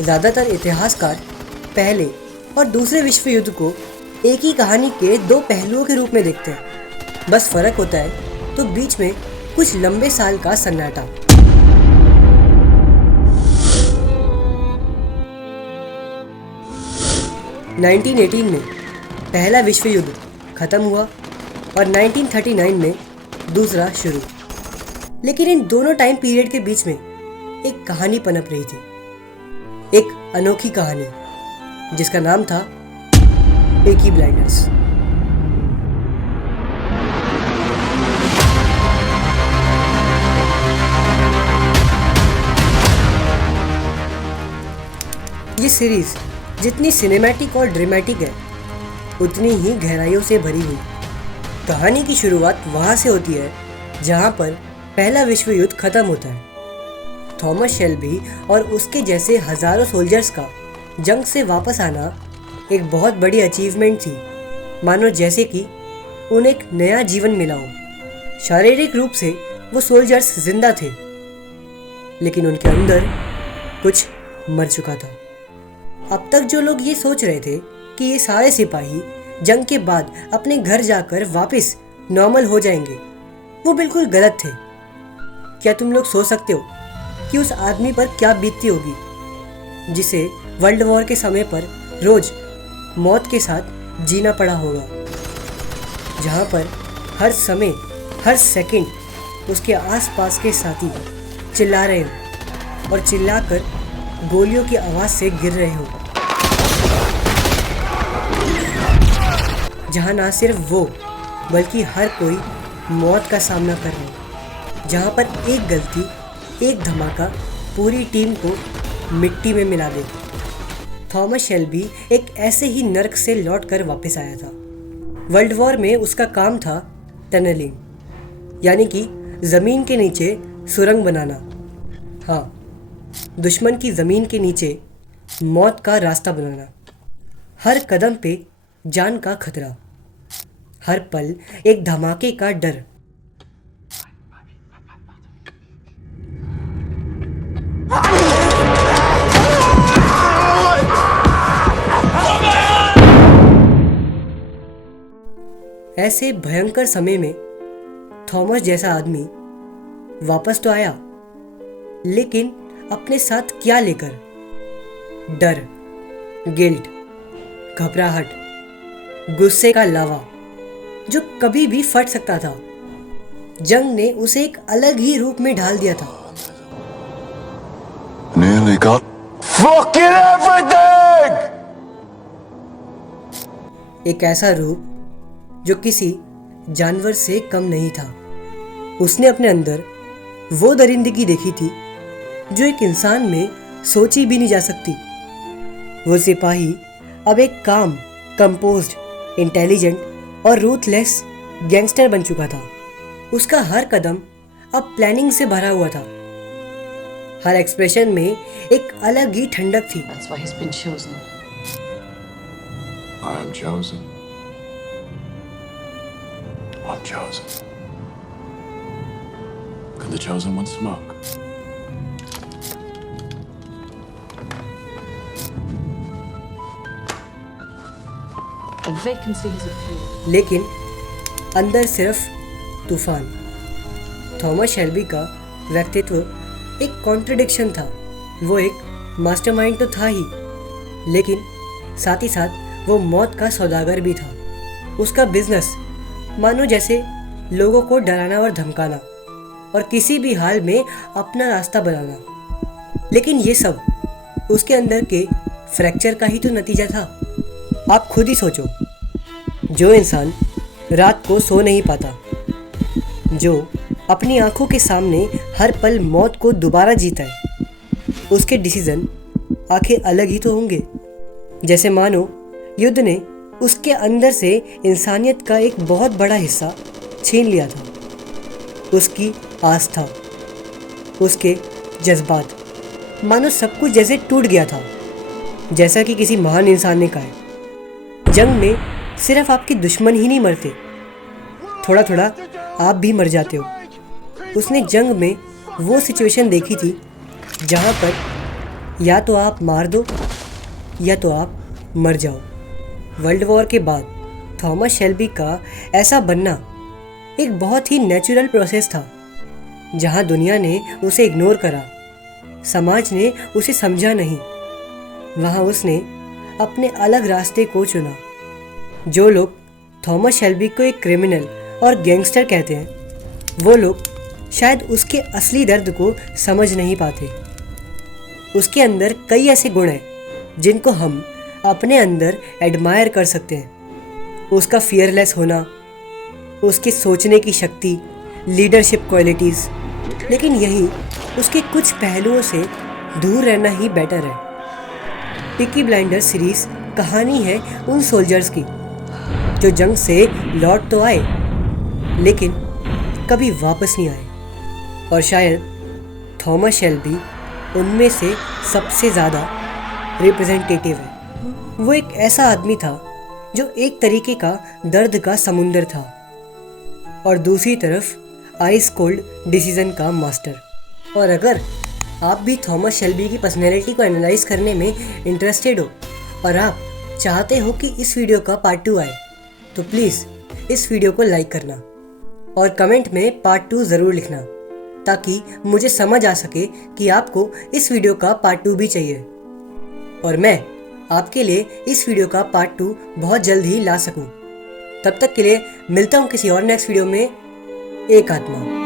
ज़्यादातर इतिहासकार पहले और दूसरे विश्व युद्ध को एक ही कहानी के दो पहलुओं के रूप में देखते हैं। बस फर्क होता है तो बीच में कुछ लंबे साल का सन्नाटा। (1918) में पहला विश्व युद्ध खत्म हुआ और 1939 में दूसरा शुरू। लेकिन इन दोनों टाइम पीरियड के बीच में एक कहानी पनप रही थी, एक अनोखी कहानी जिसका नाम था पीकी ब्लाइंडर्स। ये सीरीज जितनी सिनेमैटिक और ड्रामेटिक है उतनी ही गहराइयों से भरी हुई। कहानी की शुरुआत वहाँ से होती है जहाँ पर पहला विश्व युद्ध खत्म होता है। थॉमस शेल्बी और उसके जैसे हजारों सोल्जर्स का जंग से वापस आना एक बहुत बड़ी अचीवमेंट थी, मानो जैसे कि उन्हें एक नया जीवन मिला हो। शारीरिक रूप से वो सोल्जर्स जिंदा थे, लेकिन उनके अंदर कुछ मर चुका था। अब तक जो लोग ये सोच रहे थे कि ये सारे सिपाही जंग के बाद अपने घर जाकर वापस नॉर्मल हो जाएंगे, वो बिल्कुल गलत थे। क्या तुम लोग सोच सकते हो कि उस आदमी पर क्या बीतती होगी जिसे वर्ल्ड वॉर के समय पर रोज मौत के साथ जीना पड़ा होगा, जहाँ पर हर समय हर सेकंड उसके आसपास के साथी चिल्ला रहे हो और चिल्लाकर गोलियों की आवाज़ से गिर रहे हो, जहाँ ना सिर्फ वो बल्कि हर कोई मौत का सामना कर रहे हो, जहाँ पर एक गलती एक धमाका पूरी टीम को मिट्टी में मिला देगी। थॉमस शेल्बी एक ऐसे ही नर्क से लौटकर वापस आया था। वर्ल्ड वॉर में उसका काम था टनलिंग, यानी कि ज़मीन के नीचे सुरंग बनाना। हाँ, दुश्मन की ज़मीन के नीचे मौत का रास्ता बनाना। हर कदम पे जान का खतरा, हर पल एक धमाके का डर। ऐसे भयंकर समय में थॉमस जैसा आदमी वापस तो आया, लेकिन अपने साथ क्या लेकर? डर, गिल्ट, घबराहट, गुस्से का लावा जो कभी भी फट सकता था। जंग ने उसे एक अलग ही रूप में ढाल दिया था। Nearly got fucking everything! एक ऐसा रूप जो किसी जानवर से कम नहीं था। उसने अपने अंदर वो दरिंदगी देखी थी जो एक इंसान में सोची भी नहीं जा सकती। वो सिपाही अब एक काम, कंपोज्ड, इंटेलिजेंट और रूथलेस गैंगस्टर बन चुका था। उसका हर कदम अब प्लानिंग से भरा हुआ था। हर एक्सप्रेशन में एक अलग ही ठंडक थी। That's why he's been chosen. I am chosen. I'm chosen. Can the chosen one smoke? A vacancy has appeared. लेकिन अंदर सिर्फ तूफान। थॉमस शेल्बी का व्यक्तित्व एक कॉन्ट्रडिक्शन था। वो एक मास्टरमाइंड तो था ही, लेकिन साथ ही साथ वो मौत का सौदागर भी था। उसका बिजनेस मानो जैसे लोगों को डराना और धमकाना और किसी भी हाल में अपना रास्ता बनाना। लेकिन ये सब उसके अंदर के फ्रैक्चर का ही तो नतीजा था। आप खुद ही सोचो, जो इंसान रात को सो नहीं पाता, जो अपनी आंखों के सामने हर पल मौत को दोबारा जीता है, उसके डिसीजन आखिर अलग ही तो होंगे। जैसे मानो युद्ध ने उसके अंदर से इंसानियत का एक बहुत बड़ा हिस्सा छीन लिया था। उसकी आस्था, उसके जज्बात, मानो सब कुछ जैसे टूट गया था, जैसा कि किसी महान इंसान ने कहा है, जंग में सिर्फ आपके दुश्मन ही नहीं मरते, थोड़ा थोड़ा आप भी मर जाते हो। उसने जंग में वो सिचुएशन देखी थी जहाँ पर या तो आप मार दो या तो आप मर जाओ। वर्ल्ड वॉर के बाद थॉमस शेल्बी का ऐसा बनना एक बहुत ही नेचुरल प्रोसेस था। जहां दुनिया ने उसे इग्नोर करा, समाज ने उसे समझा नहीं, वहां उसने अपने अलग रास्ते को चुना। जो लोग थॉमस शेल्बी को एक क्रिमिनल और गैंगस्टर कहते हैं, वो लोग शायद उसके असली दर्द को समझ नहीं पाते। उसके अंदर कई ऐसे गुण हैं जिनको हम अपने अंदर एडमायर कर सकते हैं। उसका फियरलेस होना, उसके सोचने की शक्ति, लीडरशिप क्वालिटीज़। लेकिन यही उसके कुछ पहलुओं से दूर रहना ही बेटर है। पीकी ब्लाइंडर्स सीरीज कहानी है उन सोल्जर्स की जो जंग से लौट तो आए लेकिन कभी वापस नहीं आए, और शायद थॉमस शेल्बी उनमें से सबसे ज़्यादा रिप्रेजेंटेटिव है। वो एक ऐसा आदमी था जो एक तरीके का दर्द का समुंदर था और दूसरी तरफ आइस कोल्ड डिसीजन का मास्टर। और अगर आप भी थॉमस शेल्बी की पर्सनैलिटी को एनालाइज करने में इंटरेस्टेड हो और आप चाहते हो कि इस वीडियो का पार्ट 2 आए, तो प्लीज़ इस वीडियो को लाइक करना और कमेंट में पार्ट 2 ज़रूर लिखना, ताकि मुझे समझ आ सके कि आपको इस वीडियो का पार्ट 2 भी चाहिए और मैं आपके लिए इस वीडियो का पार्ट 2 बहुत जल्द ही ला सकूं। तब तक के लिए मिलता हूं किसी और नेक्स्ट वीडियो में। एक आत्मा।